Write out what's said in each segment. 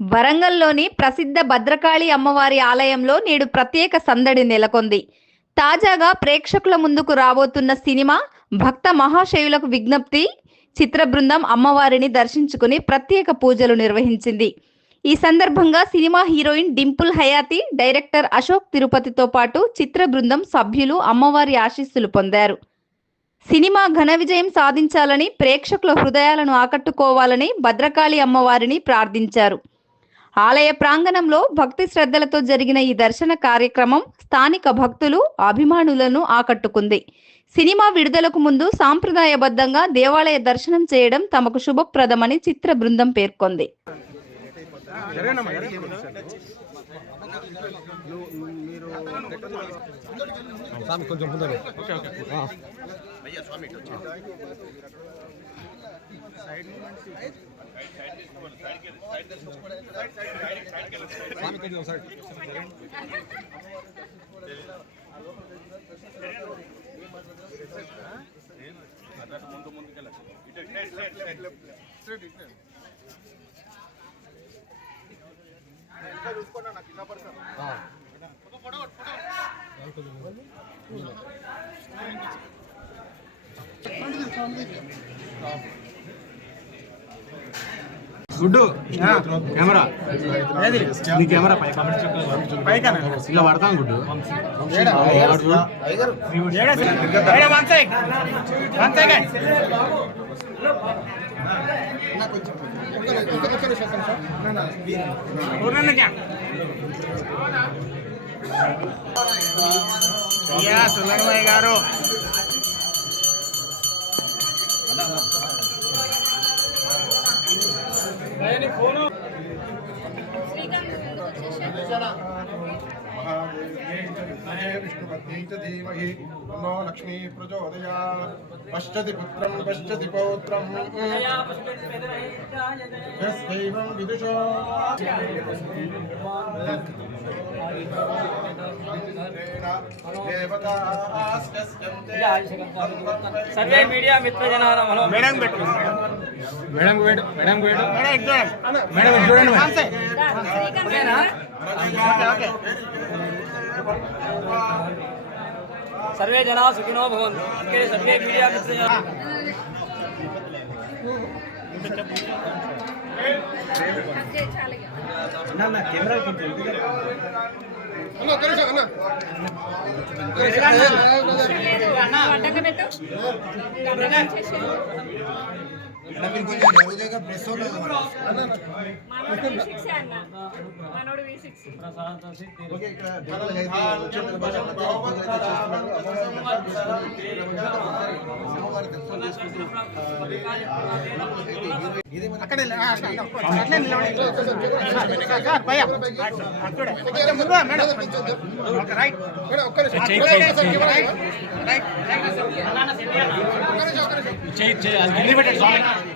వరంగల్లోని ప్రసిద్ధ భద్రకాళి అమ్మవారి ఆలయంలో నేడు ప్రత్యేక సందడి నెలకొంది. తాజాగా ప్రేక్షకుల ముందుకు రాబోతున్న సినిమా భక్త మహాశయులకు విజ్ఞప్తి చిత్ర బృందం అమ్మవారిని దర్శించుకుని ప్రత్యేక పూజలు నిర్వహించింది. ఈ సందర్భంగా cinema heroine Dimple Hayathi, director Ashok తిరుపతితో పాటు చిత్ర బృందం సభ్యులు అమ్మవారి ఆశీస్సులు పొందారు. సినిమా ఘన విజయం సాధించాలని, ప్రేక్షకుల హృదయాలను ఆకట్టుకోవాలని భద్రకాళి అమ్మవారిని ప్రార్థించారు. ఆలయ ప్రాంగణంలో భక్తి శ్రద్ధలతో జరిగిన ఈ దర్శన కార్యక్రమం స్థానిక భక్తులు, అభిమానులను ఆకట్టుకుంది. సినిమా విడుదలకు ముందు సాంప్రదాయబద్ధంగా దేవాలయ దర్శనం చేయడం తమకు శుభప్రదమని చిత్ర బృందం పేర్కొంది. గుడ్డు కెమెరా నీ కెమెరా పైకి ఇలా పడతాను గుడ్డు గారు विष्णुपत्नी नमो लक्ष्मी प्रचोदयात् पश्यति पुत्रं पश्यति पौत्रं यस्यैवं विदुषो सर्वे मीडिया मित्रजनाः మేడం పెట్టు మేడం వేడు మేడం వేడు మేడం చూడండి सर्वे जनाः सुखिनो भवन्तु। सर्वे मीडिया मित्रजनाः కెమెరా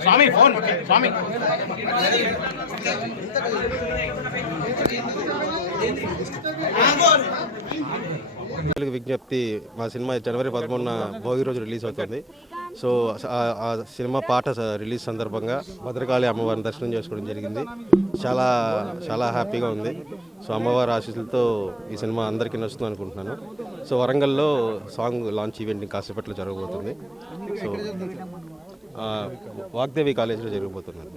స్వామి ఫోన్ స్వామి విజ్ఞప్తి మా సినిమా జనవరి 11న భోగి రోజు రిలీజ్ అవుతుంది. సో ఆ సినిమా పాట రిలీజ్ సందర్భంగా భద్రకాళి అమ్మవారిని దర్శనం చేసుకోవడం జరిగింది. చాలా చాలా హ్యాపీగా ఉంది. సో అమ్మవారి ఆశీస్సులతో ఈ సినిమా అందరికీ నచ్చుతుంది అనుకుంటున్నాను. సో వరంగల్లో సాంగ్ లాంచ్ ఈవెంట్ కాసేపట్లో జరగబోతుంది. సో వాగ్దేవి కాలేజీలో జరగబోతున్నారు.